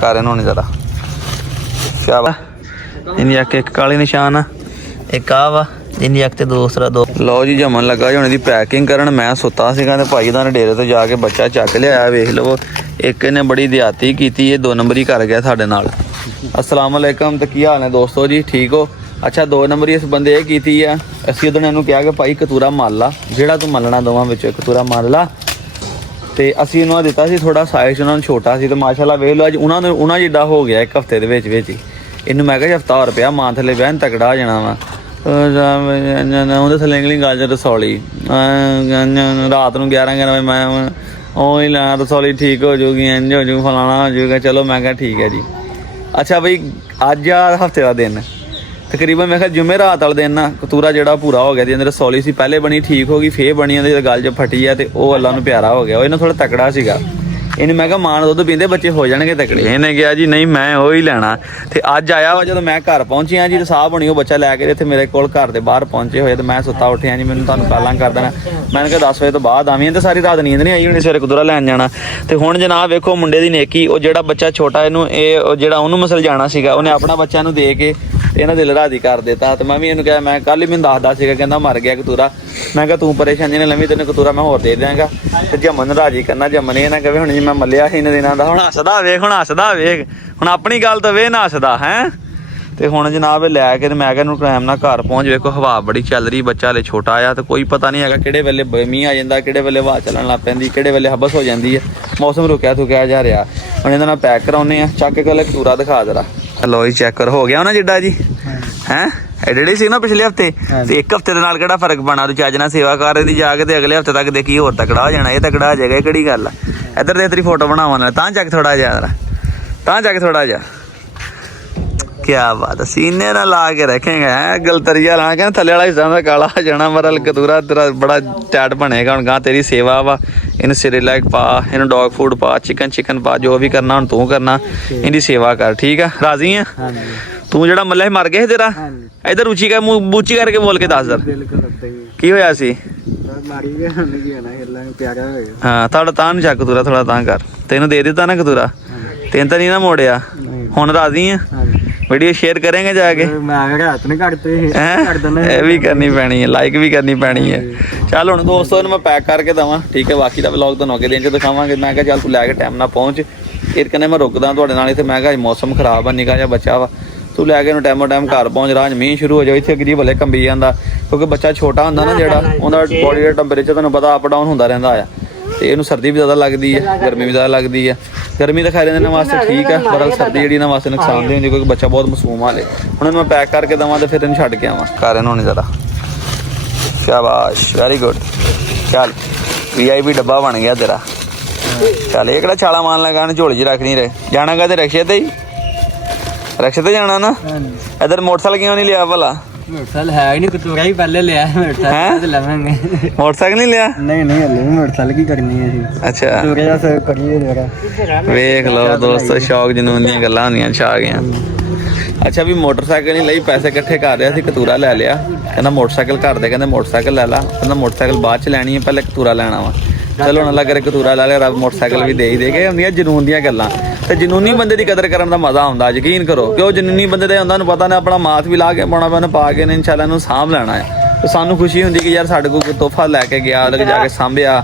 ਕਰ ਇਹਨੂੰ ਨਹੀਂ ਜ਼ਰਾ ਕਿਆ ਵਾ ਇਹਦੀ ਅੱਖ ਇੱਕ ਕਾਲੀ ਨਿਸ਼ਾਨ ਆ ਇੱਕ ਆ ਵਾ ਇਹਦੀ ਅੱਖ ਤੇ ਦੂਸਰਾ ਦੋ। ਲਓ ਜੀ ਜੰਮਣ ਲੱਗਾ ਜੀ ਹੁਣ ਇਹਦੀ ਪੈਕਿੰਗ ਕਰਨ। ਮੈਂ ਸੁੱਤਾ ਸੀਗਾ ਤੇ ਭਾਈ ਦਾ ਨੇ ਡੇਰੇ ਤੋਂ ਜਾ ਕੇ ਬੱਚਾ ਚੱਕ ਲਿਆਇਆ। ਵੇਖ ਲਵੋ ਇੱਕ ਇਹਨੇ ਬੜੀ ਦਿਹਾਤੀ ਕੀਤੀ, ਇਹ 2 ਨੰਬਰ ਹੀ ਕਰ ਗਿਆ ਸਾਡੇ ਨਾਲ। अस्सलाम वालेकुम। तो की हाल है दोस्तों जी, ठीक हो? अच्छा 2 नंबर इस बंदे ये की है, असी उदों इन्हूं कहा कि भाई कतूरा मल ला, जिहड़ा तू मलना दोवां विचों कतूरा मल ला। तो असी इन्होंने दिता सी थोड़ा साइज उन्होंने छोटा सी, तो माशाल्लाह वेख लो अज उन्होंने जिड्डा हो गया 1 हफ्ते दे विच ही। इन्हूं मैं कहा हफ्ता रुपया मां थले बहन तगड़ा हो जाना वा। उहदे थले निकली गल रसौली रात नूं 11 बजे मैं ओही ला रसौली ठीक हो जूगी, इंज हो जूगी, फलाना हो जूगा। चलो मैं कहा ठीक है जी। अच्छा बई अज आ हफ्ते का दिन तकरीबन मैं जुमे रात वाले दिन ना कतूरा जो पूरा हो गया। अंदर रसौली सी पहले बनी ठीक हो गई, फिर बनी जो गल जो फटी है तो वह अल्लाह नूं प्यारा हो गया। इन्हें थोड़ा तकड़ा सीगा। इन्हें मैं कहा मां दुध पींदे बच्चे हो जाएंगे तकड़े। इन्हें कहा जी नहीं मैं वो ही लेना। तो अज आया वा जो मैं घर पहुंची हाँ जी, तो साह बनी वो बच्चा लैके इतने मेरे को घर के बाहर पहुंचे हुए। तो मैं सुता उठिया जी, मैंने तुहानूं गल्लां कर देना। मैंने कहा 10 बजे तो बाद आवी, तो सारी रात नींद नहीं आई होनी, सवेरे कतूरा लैन जाना। तो हुण जनाब वेखो मुंडे दी नेकी, वो जिहड़ा बच्चा छोटा इनू जिहड़ा उहनूं मसल जाना सीगा, उहने अपना बच्चा नूं दे के इन्हां दिल राजी कर दिता। तो मैं भी इन्हूं कहा, मैं कल ही मैनूं दसदा सीगा कहंदा मर गया कतूरा। मैं कहा तूं परेशानी ना लवीं, तैनूं कतूरा मैं होर दे देंगा। तो जमन राजी करना, जमन ये ना कहे हुण जी मैं मलिया ही इन्हां दिनां दा। हुण हसदा वेख, हुण हसदा वेख, हुण अपनी गल तो वे ना हसदा है। तो हुण जनाब लैके मैं क्या टाइम ना घर पहुँच। वेखो हवा बड़ी चल रही, बच्चा हले छोटा आ, तो कोई पता नहीं है किहड़े वेले मींह आ जाता, किहड़े वेले हवा चलन लग पैंदी, किहड़े वेले हबस हो जाती है। मौसम रुकिया थुकिया जा रहा। हुण इहदा नाल पैक कराउने आ। चक के कल कतूरा दिखा जरा। लो जी चेक कर, हो गया ना जिड्डा जी हैं एडे सी ना पिछले हफ्ते। तो 1 हफ्ते के नाल किहड़ा फर्क पना, तू चज नाल सेवा कर दी जाके, तो अगले हफ्ते तक देखी होर तकड़ा हो जाना। ये तकड़ा हो जाएगा, ये किहड़ी गल आ। इधर दे तेरी फोटो बनावा नाल, तां चक थोड़ा जा जरा, तां चक थोड़ा जा। क्या बात है, सीने ना ला के रखेंगे है गलतरिया ला के थले वाला हिस्सा में काला हो जाना। मरल कतूरा तेरा बड़ा टाइट बनेगा। हुण गां तेरी सेवा वा, इन सिरेलैक पा, इन डॉग फूड पा, चिकन पा, जो भी करना हुण तू करना, इनकी सेवा कर। ठीक है, राजी है तू? जेड़ा मल्ला मर गया तेरा, इधर उची का मुंह बूची करके बोल के दस दर की होया सी। हाँ थोड़ा तां नहीं चक कतूरा, थोड़ा तां कर। तेन दे दिता ना कतूरा, तेन तो नहीं ना मोड़िया। हुण राजी है? वीडियो शेयर करेंगे जाके, भी करनी पैनी है, लाइक भी करनी पैनी है। चल हुण दोस्तों मैं पैक करके देवां, ठीक है। बाकी का व्लॉग तुहानूं अगे दिन च दिखावांगे। मैं कहा चल तू लैके टाइम ना पहुँच, इस कन्नै मैं रुकदा तुहाडे नाल। इत्थे मैं कहा मौसम खराब है, निक्का जिहा बच्चा वा, तू लैके टाइमो टाइम घर पहुँच। राह मींह शुरू हो जाए, इत्थे गिरी भले कंबी जांदा, क्योंकि बच्चा छोटा हुंदा ना जिहड़ा, उहदा बॉडी दा टैंपरेचर तुहानूं पता अप डाउन हुंदा रहिंदा आ। तो इनू सर्दी भी ज़्यादा लगती है, गर्मी भी ज़्यादा लगती है। गर्मी तो खैर इन्होंने वास्ते ठीक है, पर सर्दी जी इन्होंने वास्ते नुकसानदेह होंदी, क्योंकि बच्चा बहुत मासूम हाले। हुण मैं पैक करके देवां तो फिर इन छड्ड के आवां। कर इन्हूं ज़रा, शाबाश, वेरी गुड। चल VIP डब्बा बन गया तेरा। चल ये छाला मान लगा, झोली च रख नहीं रहे। जाना गा तो रक्शे ते ही, रक्शे ते जाना ना। इधर मोटरसाइकिल क्यों नहीं लिया भला? मोटरसाइकिल है ही नहीं, कतूरा ही पहले लिया है। मोटरसाइकिल लेवांगे। मोटरसाइकिल नहीं लिया? नहीं हले मोटरसाइकिल की करनी है। अच्छा कतूरे दा से करिए जरा। वेख लो दोस्तों, शौक जनून दी गल्लां होंदियां छा गईयां। अच्छा भी मोटरसाइकिल नहीं लई, पैसे इकट्ठे कर रहा सी, कतूरा ले लिया। कहना मोटरसाइकिल घर दे कहंदे मोटरसाइकिल ले ला, कहंदा मोटरसाइकिल बाद च लैनी है, पहले कतूरा लेना वा। चलो हुण अल्लाह करे कतूरा ला लिया, रब मोटरसाइकिल भी दे ही देगे। होंदियां जनून दियां गल्लां। तो जनूनी बंदे की कदर करने का मज़ा आता, यकीन करो। क्यों जनूनी बंदे का उन्होंने पता ने अपना माथ भी ला के पाना पैना, पा के इंशाल्लाह इन्हूं साਂਭ लैना है। तो सानू खुशी होंदी कि यार साडे कोल तोहफा लैके गया, लग जाके सांभिया,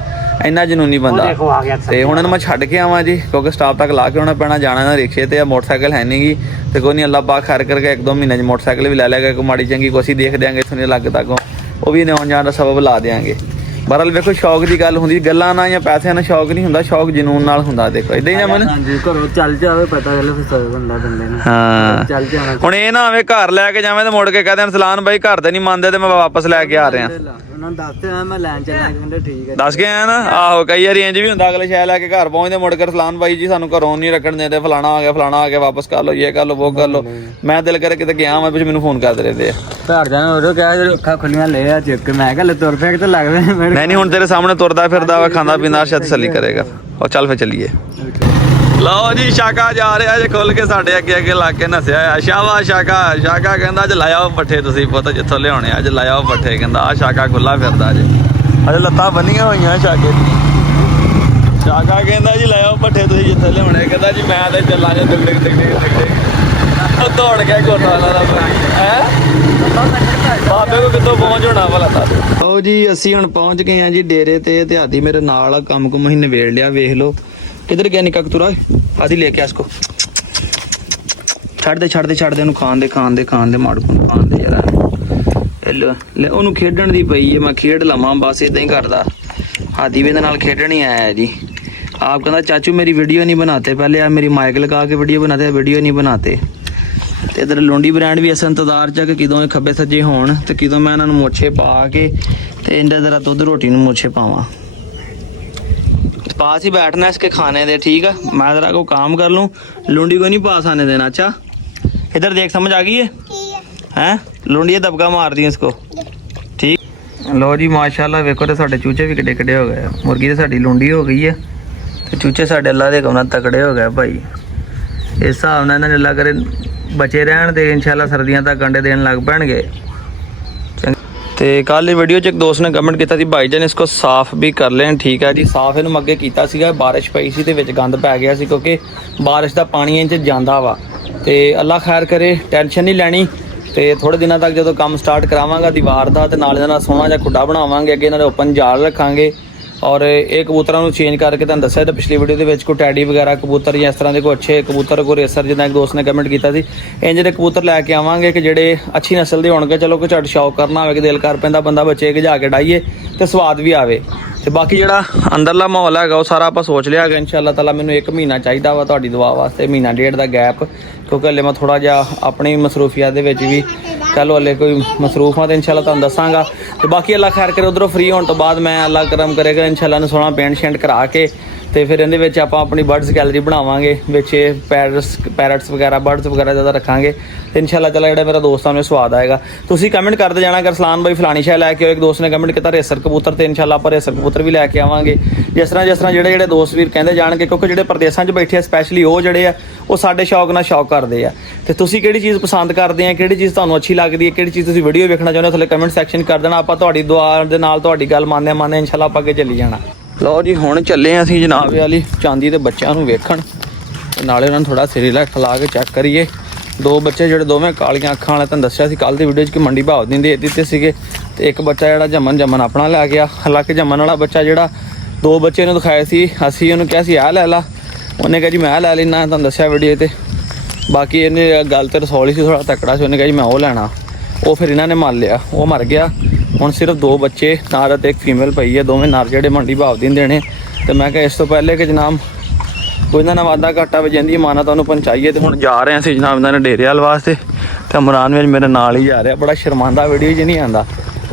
इन्ना जनूनी बंदा। तो हुण मैं छड्ड के आवां जी, क्योंकि स्टाफ तक ला के होना पैना, जाना ना रिक्शे ते, मोटरसाइकिल है नहीं गी। तो कोई नहीं, अल्लाह पाक खैर करके 1-2 महीने मोटरसाइकिल भी लै लेगा। कोई माड़ी चंगी कोसी देख देंगे इत्थों दे लग तक, वो भी आउण जाण दा सबब ला देंगे। बहरहाल देखो शौक की गल होंदी, गल्लां ना या पैसे ना शौक नहीं हुंदा, शौक जनून नाल हुंदा। देखो इदां ही ना मन घरों चल जावे, पता चले फिर सब बंदा बंदे ने। हाँ चल जाना। हुण ये ना आवे घर लैके जावे तो मुड़ के कह देण सलान भाई घर दे नहीं मानदे, ते मैं वापस लैके आ रहा। उन्होंने दसते हैं मैं लैन चलना, कहंदे ठीक है। दस के आया ना, आहो कई बार इंज भी हुंदा, अगले शै लैके घर पहुंचदे मुड़ के सलान भाई जी सानू घरों नहीं रखण देंदे, फलाना आ गया, वापस कर लो, ये कर लो, वो कर लो। मैं दिल करे किते गया मैं, मैनू फोन करदे रहंदे आ। घर जाना उधर क्या अखा खुलियां ले आ चुक, मैं कहा तुर फिर तो लगदे नहीं हुण तेरे सामने तुरदा फिरदा वा, खांदा पींदा, शायद तसल्ली करेगा। और चल फिर चलिए। लो जी शाका जा रहा जे खुल के साडे अगे अगे ला के नसिया आ। शाबाश शाका। शाका कहंदा अज लाओ पट्ठे, तुसीं पुੱਤ जिੱਥੋਂ लियाने अज लाओ पट्ठे। कहंदा आ शाका खुला फिरदा जे, अज लत्तां बन्नियां होईयां शाके दी। ਕਾਕਾ ਕਹਿੰਦਾ ਜੀ ਲੈ ਆਓ ਪੱਠੇ ਤੁਸੀਂ ਜਿੱਥੇ ਲਿਆਉਣੇ, ਕਹਿੰਦਾ ਜੀ ਮੈਂ ਤੇ ਚੱਲਾਂ ਜੇ ਤਗੜੇ ਤਗੜੇ ਉਹ ਦੌੜ ਕੇ ਕੋਠਾ ਲਾ ਹੈ ਬਾਬੇ ਕੋ ਕਿੱਥੋਂ ਪਹੁੰਚ ਹੋਣਾ ਭਲਾ ਦੱਸ। ਆਓ ਜੀ ਅਸੀਂ ਹੁਣ ਪਹੁੰਚ ਗਏ ਆ ਜੀ ਡੇਰੇ ਤੇ ਹਾਦੀ ਮੇਰੇ ਨਾਲ ਕੰਮ ਕੁਮ ਹੀ ਨਿਬੇੜ ਲਿਆ। ਵੇਖ ਲਓ ਕਿੱਧਰ ਗਿਆ ਨਿੱਕਾ ਕਤੂਰਾ, ਆਦੀ ਲੈ ਕੇ ਆ ਇਸਕੋ ਛੱਡ ਦੇ ਉਹਨੂੰ ਖਾਣ ਦੇ ਮਾੜਕੂ ਨੂੰ ਖਾਣ ਦੇ ਯਾਰ। ਲੈ ਉਹਨੂੰ ਖੇਡਣ ਦੀ ਪਈ ਹੈ, ਮੈਂ ਖੇਡ ਲਵਾਂ ਬਸ ਇਦਾਂ ਹੀ ਕਰਦਾ। ਹਾਦੀ ਵੀ ਇਹਦੇ ਨਾਲ ਖੇਡਣ ਹੀ ਆਇਆ ਜੀ। ਆਪ ਕਹਿੰਦਾ ਚਾਚੂ ਮੇਰੀ वीडियो नहीं बनाते, पहले आप मेरी माइक लगा के वीडियो बनाते, वीडियो नहीं बनाते। ਤੇ ਇਧਰ ਲੋਂਡੀ ਬ੍ਰਾਂਡ ਵੀ ਅਸਾਂ ਇੰਤਜ਼ਾਰ ਚ ਕਿ ਕਿਦੋਂ ਇਹ ਖੱਬੇ ਸੱਜੇ ਹੋਣ ਤੇ ਕਿਦੋਂ ਮੈਂ ਇਹਨਾਂ ਨੂੰ ਮੋਛੇ ਪਾ ਕੇ ਤੇ ਇੰਦਾ ਜ਼ਰਾ ਦੁੱਧ ਰੋਟੀ ਨੂੰ ਮੋਛੇ ਪਾਵਾਂ। पास ही बैठना इसके खाने दे, ठीक है। मैं जरा को काम कर लूँ, लूंडी को नहीं पास आने देना। अच्छा इधर देख, समझ आ गई है लूंडी दबका मार दी इसको, ठीक। लो जी माशाल्लाह वेखो तो साडे चूचे भी किड्डे किड्डे हो गए। मुर्गी तो साडी लूंडी हो गई है तो चूचे साडे अल्लाह दे कौना तकड़े हो गए भाई। इस हिसाब नाल इन्हां अल्लाह करे बचे रहन दे, इंशाल्लाह सर्दियां तक अंडे देन लग पैणगे। ਤੇ ਕੱਲ ਦੀ ਵੀਡੀਓ 'ਚ ਇੱਕ ਦੋਸਤ ਨੇ ਕਮੈਂਟ ਕੀਤਾ ਸੀ ਭਾਈ ਜਾਨ ਇਸਕੋ ਸਾਫ਼ ਵੀ ਕਰ ਲੈਣ, ਠੀਕ ਹੈ ਜੀ। ਸਾਫ਼ ਇਹਨੂੰ ਅੱਗੇ ਕੀਤਾ ਸੀਗਾ, ਬਾਰਿਸ਼ ਪਈ ਸੀ ਤੇ ਵਿੱਚ ਗੰਦ ਪੈ ਗਿਆ ਸੀ ਕਿਉਂਕਿ ਬਾਰਿਸ਼ ਦਾ ਪਾਣੀ ਇਹ 'ਚ ਜਾਂਦਾ ਵਾ। ਤੇ ਅੱਲਾ ਖੈਰ ਕਰੇ, ਟੈਨਸ਼ਨ ਨਹੀਂ ਲੈਣੀ। ਤੇ ਥੋੜੇ ਦਿਨਾਂ ਤੱਕ ਜਦੋਂ ਕੰਮ ਸਟਾਰਟ ਕਰਾਵਾਂਗਾ ਦੀਵਾਰ ਦਾ ਤੇ ਨਾਲ ਇਹਨਾਂ ਦਾ ਸੋਹਣਾ ਜਿਹਾ ਖੁੱਡਾ ਬਣਾਵਾਂਗੇ, ਅੱਗੇ ਇਹਨਾਂ ਦੇ ਓਪਨ ਜਾਲ ਰੱਖਾਂਗੇ। ਔਰ ਇਹ ਕਬੂਤਰਾਂ ਨੂੰ ਚੇਂਜ ਕਰਕੇ ਤੁਹਾਨੂੰ ਦੱਸਿਆ ਤਾਂ ਪਿਛਲੀ ਵੀਡੀਓ ਦੇ ਵਿੱਚ ਕੋਈ ਟੈਡੀ ਵਗੈਰਾ ਕਬੂਤਰ ਜਾਂ ਇਸ ਤਰ੍ਹਾਂ ਦੇ ਕੋਈ ਅੱਛੇ ਕਬੂਤਰ, ਕੋਈ ਰੇਸਰ ਜਿੱਦਾਂ ਇੱਕ ਦੋਸਤ ਨੇ ਕਮੈਂਟ ਕੀਤਾ ਸੀ, ਇੰਜ ਦੇ ਕਬੂਤਰ ਲੈ ਕੇ ਆਵਾਂਗੇ ਕਿ ਜਿਹੜੇ ਅੱਛੀ ਨਸਲ ਦੇ ਹੋਣਗੇ। ਚਲੋ ਕੋਈ ਝੱਟ ਸ਼ੌਕ ਕਰਨਾ ਹੋਵੇ ਕਿ ਦਿਲ ਕਰ ਪੈਂਦਾ ਬੰਦਾ ਬੱਚੇ ਗਜਾ ਕੇ ਡਾਈਏ ਤੇ ਸਵਾਦ ਵੀ ਆਵੇ। ਤੇ ਬਾਕੀ ਜਿਹੜਾ ਅੰਦਰਲਾ ਮਾਹੌਲ ਹੈਗਾ ਉਹ ਸਾਰਾ ਆਪਾਂ ਸੋਚ ਲਿਆ ਹੈਗਾ। ਇਨਸ਼ਾਅੱਲਾ ਤਾਲਾ ਮੈਨੂੰ 1 ਮਹੀਨਾ ਚਾਹੀਦਾ ਵਾ ਤੁਹਾਡੀ ਦੁਆ ਵਾਸਤੇ, ਮਹੀਨਾ ਡੇਢ ਦਾ ਗੈਪ, ਕਿਉਂਕਿ ਹਲੇ ਮੈਂ ਥੋੜਾ ਜਿਹਾ ਆਪਣੀ ਮਸਰੂਫੀਅਤ ਦੇ ਵਿੱਚ ਵੀ कल हले कोई मसरूफ हाँ तो इंशाल्लाह तुहानूं दसांगा। तो बाकी अल्लाह खैर करे उधरों फ्री होने तो बाद मैं अल्लाह करम करेगा इंशाल्लाह सोहना पेंट शेंट करा के तो फिर इहदे विच आपां अपनी बर्ड्स गैलरी बनावांगे, विच पैरट्स वगैरह बर्ड्स वगैरह ज़्यादा रखांगे तो इंशाल्लाह ताला जिहड़ा मेरा दोस्त है स्वाद आएगा। तुसीं कमेंट करते जाना अगर सलान भाई फलानी शै लैके आओ। एक दोस्त ने कमेंट किया रेसर कबूतर, तो इंशाल्लाह आपां रेसर कबूतर भी लैके आवांगे। जिस तरह जिहड़े दोस्त वीर कहंदे जाणगे, क्योंकि जिहड़े परदेसां 'च बैठे स्पैशली वो जिहड़े आ वो साडे शौक नाल शौक करदे आ। ते तुसीं किहड़ी चीज़ पसंद करदे आ, किहड़ी चीज़ तुहानूं अच्छी लगदी है, किहड़ी चीज़ तुसीं वीडियो वेखना चाहुंदे हो, थल्ले कमेंट सैक्शन कर देना। आपां तुहाडी दुआ दे नाल तुहाडी गल ਮੰਨਦੇ इंशाल्लाह आपां अगे चली जाना। लो जी हुण ਚੱਲੇ ਅਸੀਂ जनाब वाली चांदी ਦੇ ਬੱਚਿਆਂ ਨੂੰ ਵੇਖਣ ਤੇ ਨਾਲੇ ਉਹਨਾਂ ਨੂੰ ਥੋੜਾ ਸਿਰਿਲੈਕ ਖਿਲਾ ਕੇ ਚੈੱਕ ਕਰੀਏ। 2 ਬੱਚੇ ਜਿਹੜੇ ਦੋਵੇਂ ਕਾਲੀਆਂ ਅੱਖਾਂ ਵਾਲੇ ਤੁਹਾਨੂੰ ਦੱਸਿਆ ਸੀ ਕੱਲ ਦੀ ਵੀਡੀਓ 'ਚ ਕਿ ਮੰਡੀ ਭਾਅ ਦਿੰਦੇ ਦੇ ਦਿੱਤੇ ਸੀਗੇ। ਤੇ ਇੱਕ ਬੱਚਾ ਜਿਹੜਾ ਜੰਮਨ ਆਪਣਾ ਲੈ ਗਿਆ। ਹਾਲਾਂਕਿ ਜੰਮਨ ਵਾਲਾ ਬੱਚਾ ਜਿਹੜਾ 2 ਬੱਚੇ ਨੂੰ ਦਿਖਾਏ ਸੀ, ਅਸੀਂ ਉਹਨੂੰ ਕਿਹਾ ਸੀ ਆਹ ਲੈ ਲਾ, ਉਹਨੇ ਕਿਹਾ ਜੀ ਮੈਂ ਲੈ ਲੈਣਾ, ਤੁਹਾਨੂੰ ਦੱਸਿਆ ਵੀਡੀਓ ਤੇ। ਬਾਕੀ ਇਹਨੇ ਗੱਲ ਤੇ ਰਸੌਲੀ ਸੀ, ਥੋੜਾ ਤਕੜਾ ਸੀ, ਉਹਨੇ ਕਿਹਾ ਜੀ ਮੈਂ ਉਹ ਲੈਣਾ। ਉਹ ਫਿਰ ਇਹਨਾਂ ਨੇ ਮੰਨ ਲਿਆ, ਉਹ ਮਰ ਗਿਆ। ਹੁਣ ਸਿਰਫ 2 ਬੱਚੇ ਨਾਰ ਤੇ ਇੱਕ ਫੀਮੇਲ ਪਈ ਹੈ, ਦੋਵੇਂ ਨਰ ਜਿਹੜੇ ਮੰਡੀ ਭਾਅ ਦਿੰਦੇ ਨੇ। ਤੇ ਮੈਂ ਕਿਹਾ ਇਸ ਤੋਂ ਪਹਿਲੇ ਕਿ ਜਨਾਬ ਕੋਈ ਨਾ ਵਾਧਾ ਘਾਟਾ ਵਜੈਂਦੀ ਮਾਨਾ ਤੁਹਾਨੂੰ ਪਹੁੰਚਾਈਏ। ਤੇ ਹੁਣ ਜਾ ਰਹੇ ਅਸੀਂ ਜਨਾਬ ਇਹਨਾਂ ਨੇ ਡੇਰੇ ਵਾਲ ਵਾਸਤੇ ਤੇ ਇਮਰਾਨ ਵਿੱਚ ਮੇਰੇ ਨਾਲ ਹੀ ਜਾ ਰਿਹਾ। ਬੜਾ ਸ਼ਰਮਾਂਦਾ ਵੀਡੀਓ 'ਚ ਨਹੀਂ ਆਉਂਦਾ।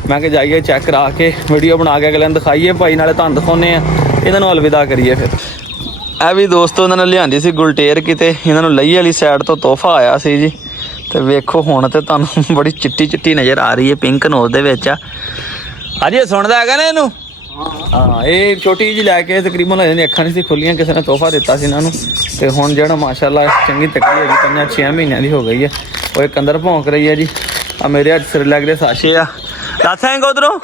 ਮੈਂ ਕਿਹਾ ਜਾਈਏ ਚੈੱਕ ਕਰਾ ਕੇ ਵੀਡੀਓ ਬਣਾ ਕੇ ਅਗਲੇ ਨੂੰ ਦਿਖਾਈਏ ਭਾਈ, ਨਾਲੇ ਤੁਹਾਨੂੰ ਦਿਖਾਉਂਦੇ ਆ, ਇਹਨਾਂ ਨੂੰ ਅਲਵਿਦਾ ਕਰੀਏ। ਫਿਰ ਇਹ ਵੀ ਦੋਸਤੋ ਇਹਨਾਂ ਨੇ ਲਿਆਂਦੀ ਸੀ ਗੁਲਟੇਰ, ਕਿਤੇ ਇਹਨਾਂ ਨੂੰ ਲਈ ਵਾਲੀ ਸਾਈਡ ਤੋਂ ਤੋਹਫਾ ਆਇਆ ਸੀ ਜੀ। ਤੇ ਵੇਖੋ ਹੁਣ ਤੇ ਤੁਹਾਨੂੰ ਬੜੀ ਚਿੱਟੀ ਨਜ਼ਰ ਆ ਰਹੀ ਹੈ, ਪਿੰਕ ਨੋਜ਼ ਦੇ ਵਿੱਚ ਆ। ਅਜੇ ਸੁਣਦਾ ਹੈਗਾ ਨਾ ਇਹਨੂੰ। ਹਾਂ ਇਹ ਛੋਟੀ ਜਿਹੀ ਲੈ ਕੇ ਤਕਰੀਬਨ ਇਹਦੀਆਂ ਅੱਖਾਂ ਨਹੀਂ ਸੀ ਖੁੱਲੀਆਂ, ਕਿਸੇ ਨੇ ਤੋਹਫਾ ਦਿੱਤਾ ਸੀ ਇਹਨਾਂ ਨੂੰ। ਤੇ ਹੁਣ ਜਿਹੜਾ ਮਾਸ਼ਾਅੱਲਾ ਚੰਗੀ ਤਕੜੀ ਹੈ ਜੀ, 5-6 ਮਹੀਨਿਆਂ ਦੀ ਹੋ ਗਈ ਹੈ। ਉਹ ਇੱਕ ਅੰਦਰ ਭੌਂਕ ਰਹੀ ਹੈ ਜੀ। ਆ ਮੇਰੇ ਅੱਜ ਸਿਰਲੈਕ ਦੇ ਸਾਸ਼ੇ ਆ, ਦੱਸਾਂਗੇ ਉਧਰੋਂ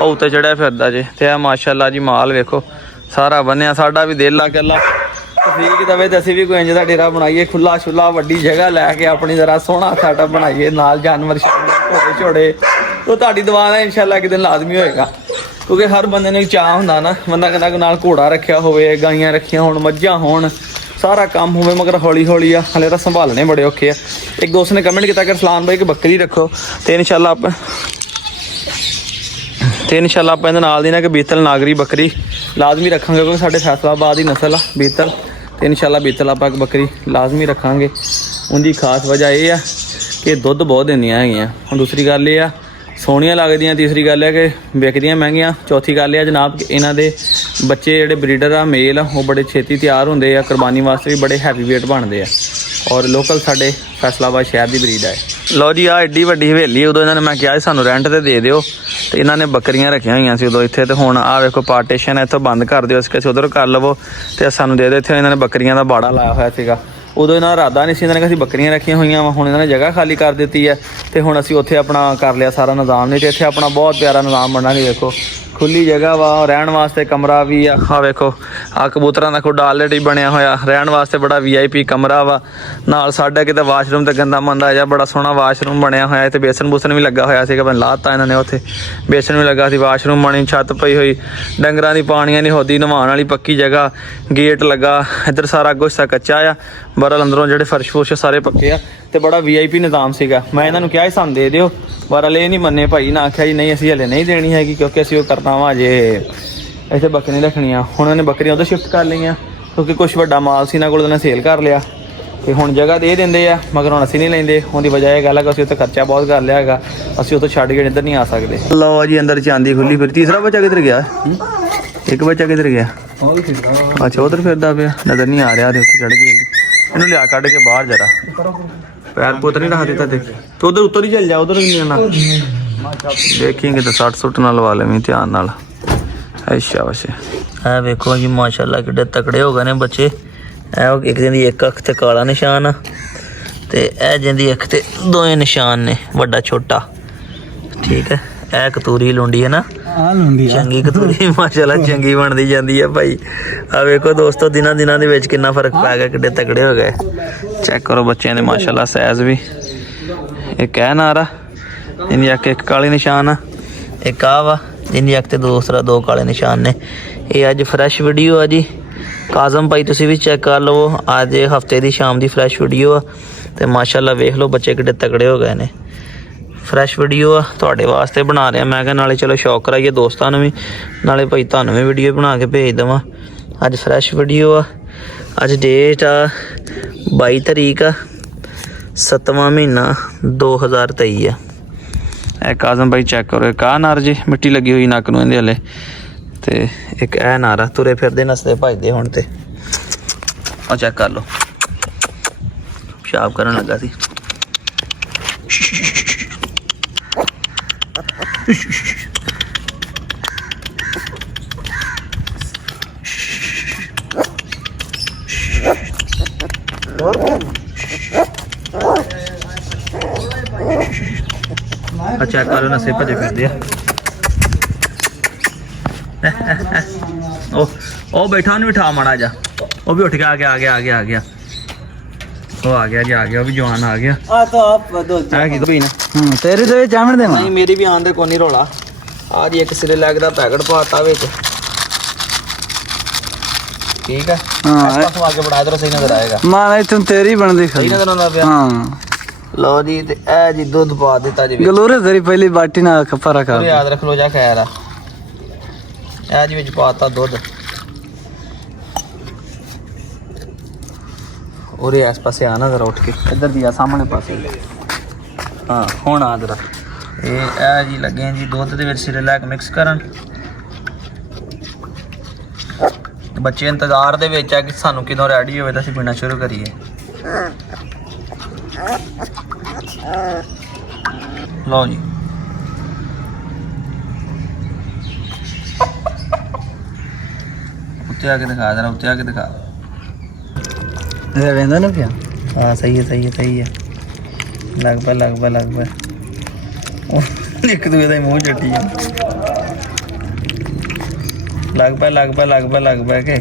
ਉਹ ਉੱਤੇ ਚੜਿਆ ਫਿਰਦਾ ਜੇ। ਤੇ ਆ ਮਾਸ਼ਾਅੱਲਾ ਜੀ ਮਾਲ ਵੇਖੋ ਸਾਰਾ ਬੰਨਿਆ। ਸਾਡਾ ਵੀ ਦਿਲ ਆ ਕਿ ਅੱਲਾ ਠੀਕ ਦਵੇ ਤੇ ਅਸੀਂ ਵੀ ਕੋਈ ਇੰਜ ਦਾ ਡੇਰਾ ਬਣਾਈਏ, ਖੁੱਲਾ ਛੁੱਲਾ ਵੱਡੀ ਜਗ੍ਹਾ ਲੈ ਕੇ ਆਪਣੀ ਜ਼ਰਾ ਸੋਹਣਾ ਸੈਟਅਪ ਬਣਾਈਏ, ਨਾਲ ਜਾਨਵਰ ਛੋੜੇ। तो ਤੁਹਾਡੀ ਦੁਆ ਨਾਲ ਇਨਸ਼ਾਅੱਲਾ ਇੱਕ ਦਿਨ ਲਾਜ਼ਮੀ ਹੋਏਗਾ, ਕਿਉਂਕਿ ਹਰ ਬੰਦੇ ਨੂੰ ਚਾਹ ਹੁੰਦਾ ਨਾ, ਬੰਦਾ ਕਹਿੰਦਾ ਕਿ ਨਾਲ ਘੋੜਾ ਰੱਖਿਆ ਹੋਵੇ, ਗਾਈਆਂ ਰੱਖੀਆਂ ਹੋਣ, ਮੱਝਾਂ ਹੋਣ, ਸਾਰਾ ਕੰਮ ਹੋਵੇ, ਮਗਰ ਹੌਲੀ ਹੌਲੀ ਆ ਹਲੇ ਤਾਂ ਸੰਭਾਲਣੇ ਬੜੇ ਔਖੇ ਆ। ਇੱਕ ਦੋਸਤ ਨੇ ਕਮੈਂਟ ਕੀਤਾ ਕਿ ਸਲਾਨ ਭਾਈ ਕਿ ਬੱਕਰੀ ਰੱਖੋ, ਤੇ ਇਨਸ਼ਾਅੱਲਾ ਆਪਾਂ ਇਹਦੇ ਨਾਲ ਦੀ ਨਾ ਕਿ ਬੀਤਲ ਨਾਗਰੀ ਬੱਕਰੀ ਲਾਜ਼ਮੀ ਰੱਖਾਂਗੇ, ਕਿਉਂਕਿ ਸਾਡੇ ਫੈਸਲਾਬਾਦ ਦੀ ਨਸਲ ਆ ਬੀਤਲ। ਤੇ ਇਨਸ਼ਾਅੱਲਾ ਬੀਤਲ ਆਪਾਂ ਇੱਕ ਬੱਕਰੀ ਲਾਜ਼ਮੀ ਰੱਖਾਂਗੇ। ਉਹਦੀ ਖਾਸ ਵਜ੍ਹਾ ਇਹ ਆ ਕਿ ਦੁੱਧ ਬਹੁਤ ਦਿੰਦੀਆਂ ਹੈਗੀਆਂ। ਹੁਣ ਦੂਸਰੀ ਗੱਲ ਇਹ ਆ ਸੋਹਣੀਆਂ ਲੱਗਦੀਆਂ, ਤੀਸਰੀ ਗੱਲ ਹੈ ਕਿ ਵਿਕਦੀਆਂ ਮਹਿੰਗੀਆਂ, ਚੌਥੀ ਗੱਲ ਇਹ ਆ ਜਨਾਬ ਕਿ ਇਹਨਾਂ ਦੇ ਬੱਚੇ ਜਿਹੜੇ ਬਰੀਡਰ ਆ ਮੇਲ ਉਹ ਬੜੇ ਛੇਤੀ ਤਿਆਰ ਹੁੰਦੇ ਆ, ਕੁਰਬਾਨੀ ਵਾਸਤੇ ਵੀ ਬੜੇ ਹੈਵੀ ਵੇਟ ਬਣਦੇ ਆ। ਔਰ ਲੋਕਲ ਸਾਡੇ ਫੈਸਲਾਬਾਦ ਸ਼ਹਿਰ ਦੀ ਬਰੀਡ ਹੈ। ਲਓ ਜੀ ਆ ਐਡੀ ਵੱਡੀ ਹਵੇਲੀ, ਉਦੋਂ ਇਹਨਾਂ ਨੇ ਮੈਂ ਕਿਹਾ ਸਾਨੂੰ ਰੈਂਟ ਤੇ ਦੇ ਦਿਓ, ਤੇ ਇਹਨਾਂ ਨੇ ਬੱਕਰੀਆਂ ਰੱਖੀਆਂ ਹੋਈਆਂ ਸੀ ਉਦੋਂ ਇੱਥੇ। ਤੇ ਹੁਣ ਆਹ ਵੇਖੋ ਪਾਰਟੀਸ਼ਨ ਇੱਥੋਂ ਬੰਦ ਕਰ ਦਿਓ, ਇਸ ਕਿਸੇ ਉਧਰ ਕਰ ਲਵੋ ਤੇ ਸਾਨੂੰ ਦੇ ਦਿਓ। ਇੱਥੇ ਇਹਨਾਂ ਨੇ ਬੱਕਰੀਆਂ ਦਾ ਬਾੜਾ ਲਾਇਆ ਹੋਇਆ ਸੀਗਾ, ਉਦੋਂ ਇਹਨਾਂ ਦਾ ਇਰਾਦਾ ਨਹੀਂ ਸੀ, ਇਹਨਾਂ ਨੇ ਕਿਹਾ ਅਸੀਂ ਬੱਕਰੀਆਂ ਰੱਖੀਆਂ ਹੋਈਆਂ ਵਾ। ਹੁਣ ਇਹਨਾਂ ਨੇ ਜਗ੍ਹਾ ਖਾਲੀ ਕਰ ਦਿੱਤੀ ਹੈ ਤੇ ਹੁਣ ਅਸੀਂ ਉੱਥੇ ਆਪਣਾ ਕਰ ਲਿਆ ਸਾਰਾ ਨਿਜ਼ਾਮ। ਨਹੀਂ ਤੇ ਇੱਥੇ ਆਪਣਾ ਬਹੁਤ ਪਿਆਰਾ ਨਿਜ਼ਾਮ ਬਣਨਾ। ਨਹੀਂ ਵੇਖੋ ਖੁੱਲੀ ਜਗ੍ਹਾ ਵਾ, ਰਹਿਣ ਵਾਸਤੇ ਕਮਰਾ ਵੀ ਆ। ਆਹ ਵੇਖੋ ਆ ਕਬੂਤਰਾਂ ਦਾ ਖੁੱਡਾ ਆਲਰੇਡੀ ਬਣਿਆ ਹੋਇਆ, ਰਹਿਣ ਵਾਸਤੇ ਬੜਾ VIP ਕਮਰਾ ਵਾ। ਨਾਲ ਸਾਡਾ ਕਿਤੇ ਵਾਸ਼ਰੂਮ ਤੇ ਗੰਦਾ ਮੰਦਾ ਜਿਹਾ ਬੜਾ ਸੋਹਣਾ ਵਾਸ਼ਰੂਮ ਬਣਿਆ ਹੋਇਆ। ਤੇ ਬੇਸਨ ਬੂਸਨ ਵੀ ਲੱਗਾ ਹੋਇਆ ਸੀਗਾ, ਮੈਂ ਲਾਤਾ ਇਹਨਾਂ ਨੇ ਉੱਥੇ, ਬੇਸਨ ਵੀ ਲੱਗਾ ਸੀ। ਵਾਸ਼ਰੂਮ ਬਣੀ, ਛੱਤ ਪਈ ਹੋਈ, ਡੰਗਰਾਂ ਦੀ ਪਾਣੀਆਂ ਨਹੀਂ ਹੋਦੀ, ਨਵਾਉਣ ਵਾਲੀ ਪੱਕੀ ਜਗ੍ਹਾ, ਗੇਟ ਲੱਗਾ। ਇੱਧਰ ਸਾਰਾ ਕੁਛ ਤਾਂ ਕੱਚਾ ਆ, ਬਰਲ ਅੰਦਰੋਂ ਜਿਹੜੇ ਫਰਸ਼ ਫੁਰਸ਼ ਸਾਰੇ ਪੱਕੇ ਆ। ਤੇ ਬੜਾ VIP ਨਿਜ਼ਾਮ ਸੀਗਾ। ਮੈਂ ਇਹਨਾਂ ਨੂੰ ਕਿਹਾ ਸੀ ਸਾਨੂੰ ਦੇ ਦਿਓ, ਪਰ ਹਲੇ ਨਹੀਂ ਮੰਨੇ ਭਾਈ ਨਾ, ਆਖਿਆ ਜੀ ਨਹੀਂ ਅਸੀਂ ਹਲੇ ਨਹੀਂ ਦੇਣੀ ਹੈਗੀ, ਕਿਉਂਕਿ ਅਸੀਂ ਉਹ ਕਰਨਾ ਵਾ ਜੇ ਇੱਥੇ ਬੱਕਰੀਆਂ ਰੱਖਣੀਆਂ। ਹੁਣ ਉਹਨੇ ਬੱਕਰੀਆਂ ਉਧਰ ਸ਼ਿਫਟ ਕਰ ਲਈਆਂ, ਕਿਉਂਕਿ ਕੁਛ ਵੱਡਾ ਮਾਲ ਸੀ ਇਹਨਾਂ ਕੋਲ, ਉਹਨੇ ਸੇਲ ਕਰ ਲਿਆ। ਤੇ ਹੁਣ ਜਗ੍ਹਾ ਦੇ ਦਿੰਦੇ ਆ, ਮਗਰ ਹੁਣ ਅਸੀਂ ਨਹੀਂ ਲੈਂਦੇ। ਉਹਦੀ ਵਜ੍ਹਾ ਇਹ ਗੱਲ ਹੈ ਕਿ ਅਸੀਂ ਉੱਥੇ ਖਰਚਾ ਬਹੁਤ ਕਰ ਲਿਆ ਹੈਗਾ, ਅਸੀਂ ਉੱਥੋਂ ਛੱਡ ਕੇ ਇੱਧਰ ਨਹੀਂ ਆ ਸਕਦੇ। ਲਓ ਜੀ ਅੰਦਰ ਚਾਂਦੀ ਖੁੱਲੀ ਫਿਰ। ਤੀਸਰਾ ਬੱਚਾ ਕਿੱਧਰ ਗਿਆ? ਇੱਕ ਬੱਚਾ ਕਿੱਧਰ ਗਿਆ? ਅੱਛਾ ਉਧਰ ਫਿਰਦਾ ਪਿਆ, ਨਜ਼ਰ ਨਹੀਂ ਆ ਰਿਹਾ। ਤੇ ਉੱਥੇ ਚੜ ਗਈ, ਇਹਨੂੰ ਲਿਆ ਕੱਢ ਕੇ ਬਾਹਰ ਜਰਾ, ਪੈਰ ਪੁੱਤ ਨਹੀਂ ਰੱਖ ਦਿੱਤਾ। ਤੇ ਉਧਰ ਉੱਤਰ ਹੀ ਚੱਲ ਜਾ, ਉਧਰ ਨਹੀਂ ਆਣਾ। ਦੇਖੀਂਗੇ ਤਾਂ 60 ਸੁੱਟ ਨਾਲ ਲਵਾ ਲੈਵੀਂ ਧਿਆਨ ਨਾਲ। ਅੱਛਾ ਵੈਸੇ ਇਹ ਵੇਖੋ ਜੀ ਮਾਸ਼ਾਅੱਲਾ ਕਿੱਡੇ ਤਕੜੇ ਹੋ ਗਏ ਨੇ ਬੱਚੇ। ਇਹ ਇੱਕ ਦੀ ਇੱਕ ਅੱਖ ਤੇ ਕਾਲਾ ਨਿਸ਼ਾਨ ਆ, ਤੇ ਇਹ ਜਿਹਦੀ ਅੱਖ ਤੇ ਦੋਵੇਂ ਨਿਸ਼ਾਨ ਨੇ, ਵੱਡਾ ਛੋਟਾ। ਠੀਕ ਹੈ, ਇਹ ਕਤੂਰੀ ਲੁੰਡੀ ਹੈ ਨਾ, ਚੰਗੀ ਕਤੂਰੀ ਮਾਸ਼ਾਅੱਲਾ ਚੰਗੀ ਬਣਦੀ ਜਾਂਦੀ ਹੈ ਭਾਈ। ਆ ਵੇਖੋ ਦੋਸਤੋ ਦਿਨਾਂ ਦਿਨਾਂ ਦੇ ਵਿੱਚ ਕਿੰਨਾ ਫਰਕ ਪੈ ਗਿਆ, ਕਿੱਡੇ ਤਕੜੇ ਹੋ ਗਏ। ਚੈੱਕ ਕਰੋ ਬੱਚਿਆਂ ਦੇ ਮਾਸ਼ਾਅੱਲਾ ਸਾਈਜ਼ ਵੀ। ਇੱਕ ਇਹ ਨਾਰਾ, ਇਹਦੀ ਅੱਖ ਇੱਕ ਕਾਲੀ ਨਿਸ਼ਾਨ ਆ, ਇੱਕ ਆ ਵਾ ਜਿਹਦੀ ਅੱਖ ਤੇ ਦੂਸਰਾ ਦੋ ਕਾਲੇ ਨਿਸ਼ਾਨ ਨੇ। ਇਹ ਅੱਜ ਫਰੈਸ਼ ਵੀਡੀਓ ਆ ਜੀ ਕਾਜ਼ਮ ਭਾਈ, ਤੁਸੀਂ ਵੀ ਚੈੱਕ ਕਰ ਲਵੋ। ਅੱਜ ਹਫਤੇ ਦੀ ਸ਼ਾਮ ਦੀ ਫਰੈਸ਼ ਵੀਡੀਓ ਆ, ਤੇ ਮਾਸ਼ਾਅੱਲਾ ਵੇਖ ਲਓ ਬੱਚੇ ਕਿੱਡੇ ਤਕੜੇ ਹੋ ਗਏ ਨੇ। ਫਰੈਸ਼ ਵੀਡੀਓ ਆ ਤੁਹਾਡੇ ਵਾਸਤੇ ਬਣਾ ਰਿਹਾ ਮੈਂ, ਕਿਹਾ ਨਾਲੇ ਚਲੋ ਸ਼ੌਕ ਕਰਾਈਏ ਦੋਸਤਾਂ ਨੂੰ ਵੀ, ਨਾਲੇ ਭਾਈ ਤੁਹਾਨੂੰ ਵੀ ਵੀਡੀਓ ਬਣਾ ਕੇ ਭੇਜ ਦੇਵਾਂ। ਅੱਜ ਫਰੈਸ਼ ਵੀਡੀਓ ਆ। ਅੱਜ ਡੇਟ ਆ 22 ਤਰੀਕ ਆ 7ਵਾਂ ਮਹੀਨਾ 2023 ਆ। ਇਹ ਕਾਜ਼ਮ ਭਾਈ ਚੈੱਕ ਕਰੋ, ਇੱਕ ਆਹ ਨਾਰ ਜੀ ਮਿੱਟੀ ਲੱਗੀ ਹੋਈ ਨੱਕ ਨੂੰ ਇਹਦੇ ਹਲੇ, ਤੇ ਇੱਕ ਇਹ ਨਾਰਾ ਤੁਰੇ ਫਿਰਦੇ ਨਸਦੇ ਭਜਦੇ ਹੁਣ। ਤੇ ਆ ਚੈੱਕ ਕਰ ਲਓ, ਪਿਸ਼ਾਬ ਕਰਨ ਲੱਗਾ ਸੀ। ਚੈੱਕ ਕਰੋ ਨਸੇ ਭਜੇ ਫਿਰਦੇ ਆ। ਉਹ ਬੈਠਾ, ਉਹਨੂੰ ਉਠਾ ਮਾੜਾ ਜਾ, ਉਹ ਵੀ ਉੱਠ ਕੇ ਆ ਗਿਆ। ਉਹ ਆ ਗਿਆ ਜੀ, ਆ ਗਿਆ, ਉਹ ਵੀ ਜਵਾਨ ਆ ਗਿਆ। ਆ ਤਾਂ ਆਪ ਦੋ ਆ ਕੀ ਪੀਣਾ? ਤੇਰੀ ਤੇ ਚਾਵਣ ਦੇ ਨਹੀਂ ਮੇਰੀ ਵੀ ਆਣ ਦੇ ਕੋਈ ਨਹੀਂ ਰੋਲਾ। ਆ ਜੀ ਇੱਕ ਸਿਰੇ ਲੈਗ ਦਾ ਪੈਕਟ ਪਾਤਾ ਵਿੱਚ। ਠੀਕ ਹੈ, ਹਾਂ ਇਸ ਪਾਸੋਂ ਆ ਕੇ ਬੜਾ ਇਧਰੋਂ ਸਹੀ ਨਜ਼ਰ ਆਏਗਾ। ਮਾਂ ਇਥੋਂ ਤੇਰੀ ਬਣਦੀ ਸਹੀ ਨਜ਼ਰ ਆਉਂਦਾ ਪਿਆ। ਹਾਂ ਲਓ ਜੀ, ਤੇ ਇਹ ਜੀ ਦੁੱਧ ਪਾ ਦਿੱਤਾ ਜੀ ਵਿੱਚ। ਗਲੋਰੇ ਤੇਰੀ ਪਹਿਲੀ ਬਾਟੀ ਨਾਲ ਖਪਰਾ ਕਰ ਯਾਦ ਰੱਖ ਲੋ ਜਾ ਖੈਰ ਆ। ਇਹ ਜੀ ਵਿੱਚ ਪਾਤਾ ਦੁੱਧ। ਉਰੇ ਇਸ ਪਾਸੇ ਆ ਨਾ ਜ਼ਰਾ ਉੱਠ ਕੇ, ਇੱਧਰ ਦੀ ਆ ਸਾਹਮਣੇ ਪਾਸੇ। ਹਾਂ ਹੁਣ ਆ ਜ਼ਰਾ। ਇਹ ਜੀ ਲੱਗੇ ਜੀ ਦੁੱਧ ਦੇ ਵਿੱਚ ਸਿਰਲੈਕ ਮਿਕਸ ਕਰਨ। ਬੱਚੇ ਇੰਤਜ਼ਾਰ ਦੇ ਵਿੱਚ ਆ ਕਿ ਸਾਨੂੰ ਕਿਦੋਂ ਰੈਡੀ ਹੋਵੇ ਤਾਂ ਅਸੀਂ ਪੀਣਾ ਸ਼ੁਰੂ ਕਰੀਏ। ਲਓ ਜੀ, ਉੱਤੇ ਆ ਕੇ ਦਿਖਾ ਦੇਣਾ, ਉੱਤੇ ਆ ਕੇ ਦਿਖਾ। ਇਹ ਵੇਂਦਾ ਨਾ ਪਿਆ। हाँ सही है लगभग एक दूसरे का मुँह चट्टी है लगभग के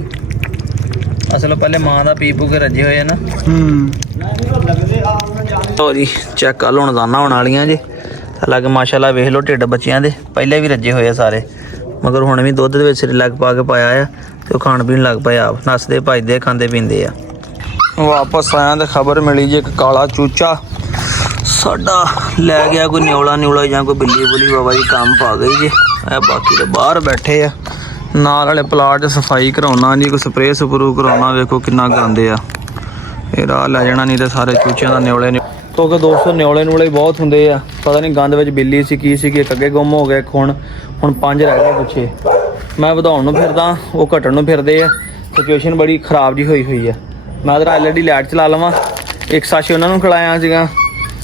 असल पहले माँ का पी पू के रजे हुए है ना। लो जी चेक कर लो दाना होने वालियां जी अलग माशाल्लाह वेख लो ढिड बच्चियां दे पहले भी रजे हुए सारे मगर हुण भी दुध दे विच लग पा के पाया है तो खाण पीण लग पाए आप नसदे भजदे खांदे पींदे आ। वापस आया तो खबर मिली जी एक काला चूचा साडा लै गया कोई न्योला या कोई बिल्ली बुली बाबा जी काम पा गई जी। बाकी तो बाहर बैठे आ नाल वाले प्लाट सफाई कराउना जी कोई स्प्रे स्प्रू कराउना वेखो किन्ना गंदे आ ये राह लै जाना नहीं तो सारे चूचियां दा न्योले क्योंकि दोस्तों न्योले नुले बहुत होंदे आ पता नहीं गंद विच बिल्ली सी की सी एक अगे गुम हो गए हुण 5 रह गए पिछे मैं वधाउण नूं फिरदा वो घटण नूं फिरदे आ सिचुएशन बड़ी खराब जी हुई है। मैं उधर LED लाइट चला लवां एक साशे उन्होंने खिलाया सीगा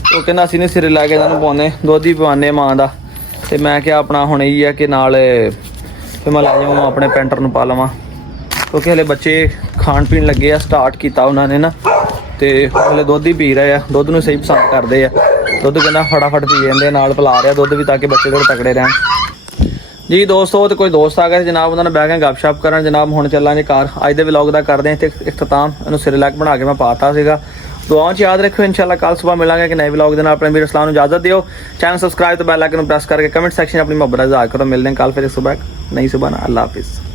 वो कहना असीं ने सिरे लै के इन्हां पाउने दुध ही पवाने मां दा ते मैं क्या अपना हुण यही है कि नाल फिर मैं लै जावां अपने पेंटर नूं पा लवां क्योंकि हले बच्चे खाण पीण लगे आ स्टार्ट किया उन्होंने ना तो हले दुध ही पी रहे हैं दुध नूं सही पसंद करते हैं दुध कहना फटाफट पी जाते नाल पिला रहा दुध भी ताकि बच्चे थोड़े तगड़े रहन। ਜੀ ਦੋਸਤੋ ਤੇ ਕੋਈ ਦੋਸਤ ਆ ਗਿਆ ਸੀ ਜਨਾਬ, ਉਹਨਾਂ ਨੇ ਬਹਿ ਕੇ ਗੱਪਸ਼ਪ ਕਰਨ ਜਨਾਬ। ਹੁਣ ਚੱਲਾਂਗੇ ਘਰ। ਅੱਜ ਦੇ ਵਲੌਗ ਦਾ ਕਰਦੇ ਹਾਂ ਤੇ ਇਖਤਤਾਮ। ਇਹਨੂੰ ਸਿਰਲੈਕ ਬਣਾ ਕੇ ਮੈਂ ਪਾਤਾ ਸੀਗਾ। ਦੁਆਵਾਂ 'ਚ ਯਾਦ ਰੱਖਿਓ। ਇੰਸ਼ਾਅੱਲਾ ਕੱਲ ਸਵੇਰ ਮਿਲਾਂਗੇ ਕਿ ਨਵੇਂ ਵਲੌਗ ਦੇ ਨਾਲ। ਆਪਣੇ ਵੀਰ ਇਸਲਾਮ ਨੂੰ ਇਜਾਜ਼ਤ ਦਿਓ। ਚੈਨਲ ਸਬਸਕ੍ਰਾਈਬ ਤੇ ਬੈਲ ਆਈਕਨ ਨੂੰ ਪ੍ਰੈਸ ਕਰਕੇ ਕਮੈਂਟ ਸੈਕਸ਼ਨ ਆਪਣੀ ਮੁਹੱਬਤ ਦਾ ਇਜ਼ਹਾਰ ਕਰੋ। ਮਿਲਦੇ ਹਾਂ ਕੱਲ ਫਿਰ ਸੁਬह नई सुबह। अल्लाह हाफिज़।